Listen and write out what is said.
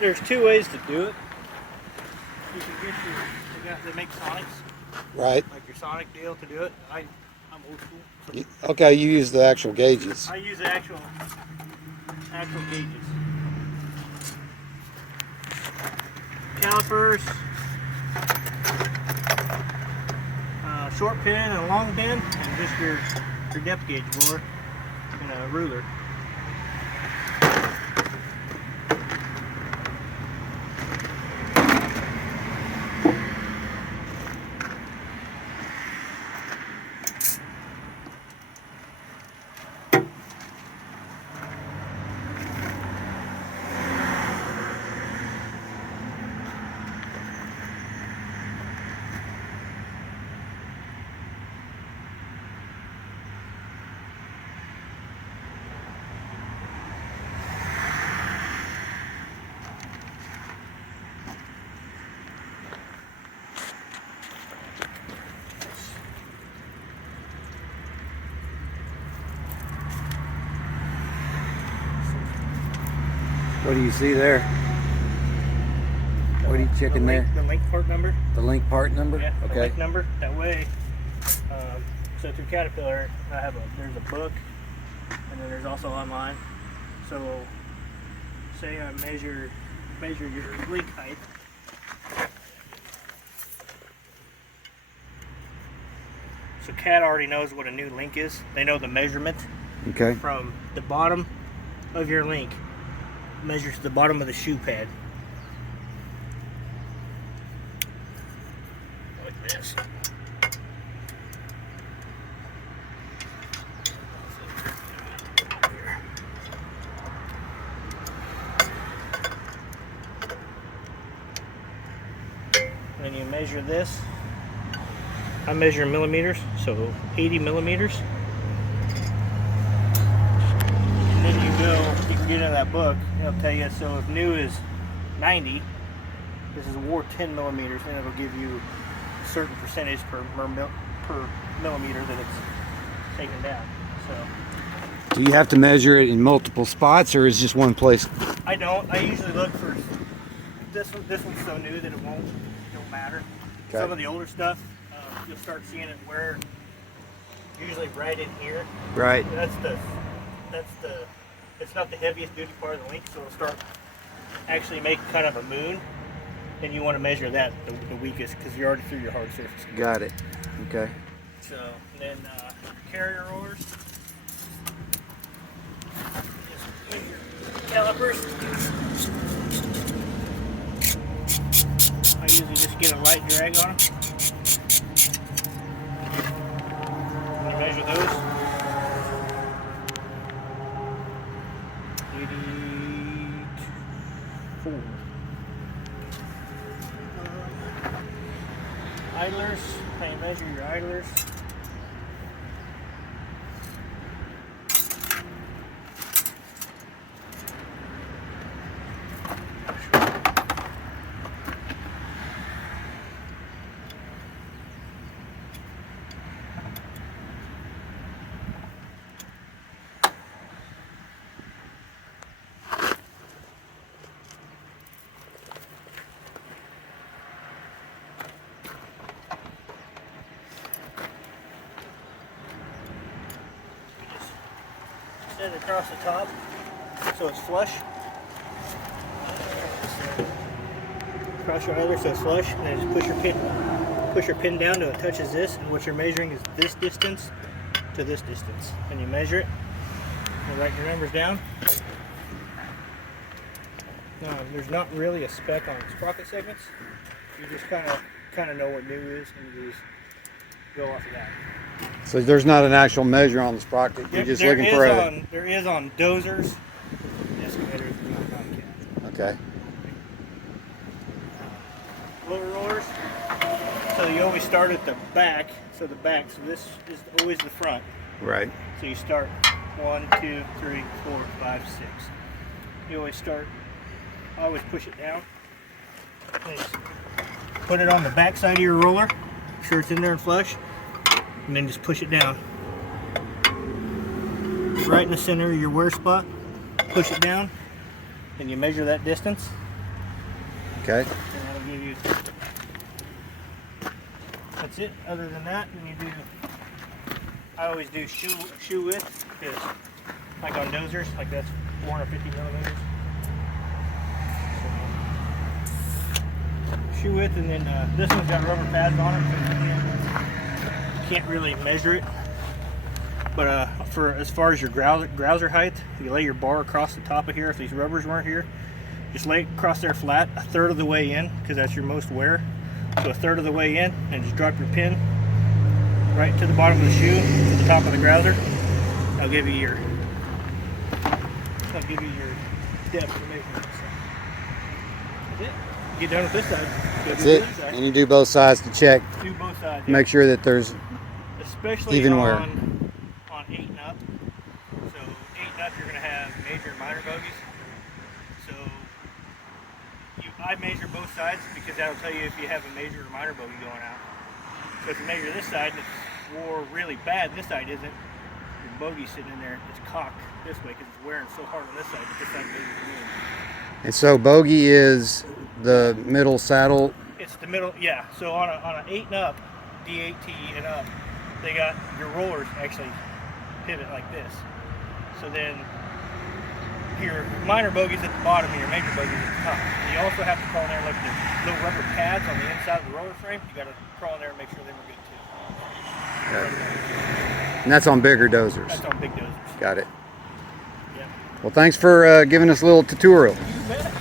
There's two ways to do it. You can get they make Sonics, Right. like your Sonic deal to do it. I'm old school. So Okay, you use the actual gauges. I use the actual gauges. Calipers, short pin and a long pin, and just your depth gauge bore and a ruler. What do you see there? What are you checking there? The link part number. The link part number? Yeah, okay. the link number. That way, so through Caterpillar, there's a book, and then there's also online. So, say I measure your link height. So CAT already knows what a new link is. They know the measurement. Okay. From the bottom of your link, measures to the bottom of the shoe pad. Like this. Then you measure this. I measure in millimeters, so 80 millimeters. And then you can get in that book, it'll tell you, so if new is 90, this is wore 10 millimeters, and it'll give you a certain percentage per millimeter that it's taken down. So Do you have to measure it in multiple spots, or is just one place? I don't. I usually look for this one. This one's so new that it don't matter. Okay. Some of the older stuff, you'll start seeing it where usually right in here. Right. That's the. It's not the heaviest duty part of the link, so it'll start actually making kind of a moon. And you want to measure that the weakest because you're already through your hard surface. Got it. Okay. So then carrier rollers. Calipers. I usually just get a light drag on them. I'm going to measure those. 84. Idlers. How you measure your idlers. Set it across the top so it's flush. Across your idler so it's flush, and then just push your pin down till it touches this, and what you're measuring is this distance to this distance. And you measure it and write your numbers down. There's not really a spec on sprocket segments. You just kind of know what new is, and you just go off of that. So there's not an actual measure on the sprocket. You're just looking for a. There is on dozers. Excavators do not count. Okay. Lower rollers. So you always start at the back. So this is always the front. Right. So you start 1, 2, 3, 4, 5, 6. You always start. I always push it down. Just put it on the back side of your roller. Make sure it's in there and flush. And then just push it down. Right in the center of your wear spot. Push it down. And you measure that distance. Okay. And that'll give you. That's it. Other than that, then you do. I always do shoe width, because like on dozers, like that's 450 millimeters. So, shoe width, and then this one's got rubber pads on it, so you can't really measure it. But for as far as your grouser height, you lay your bar across the top of here. If these rubbers weren't here, just lay it across there flat, a third of the way in, because that's your most wear. So a third of the way in, and just drop your pin right to the bottom of the shoe, to the top of the grouser. I'll give you your depth of measurement. That's it. Get done with this side. That's it. And you do both sides to check. Do both sides. Make sure that there's especially even wear. On 8 and up. So 8 and up, you're going to have major and minor bogies. So I measure both sides, because that'll tell you if you have a major or minor bogey going out. So if you measure this side and it's wore really bad, this side isn't, your bogey's sitting in there, it's cocked this way because it's wearing so hard on this side, but this side measures the And so bogey is the middle saddle. It's the middle, yeah. So on an 8 and up, D8T and up, they got your rollers actually pivot like this. So then your minor bogey's at the bottom and your major bogey's at the top. And you also have to crawl in there and look at the little rubber pads on the inside of the roller frame. You got to crawl in there and make sure they were good too. Okay. And that's on bigger dozers. That's on big dozers. Got it. Yeah. Well, thanks for giving us a little tutorial. You bet.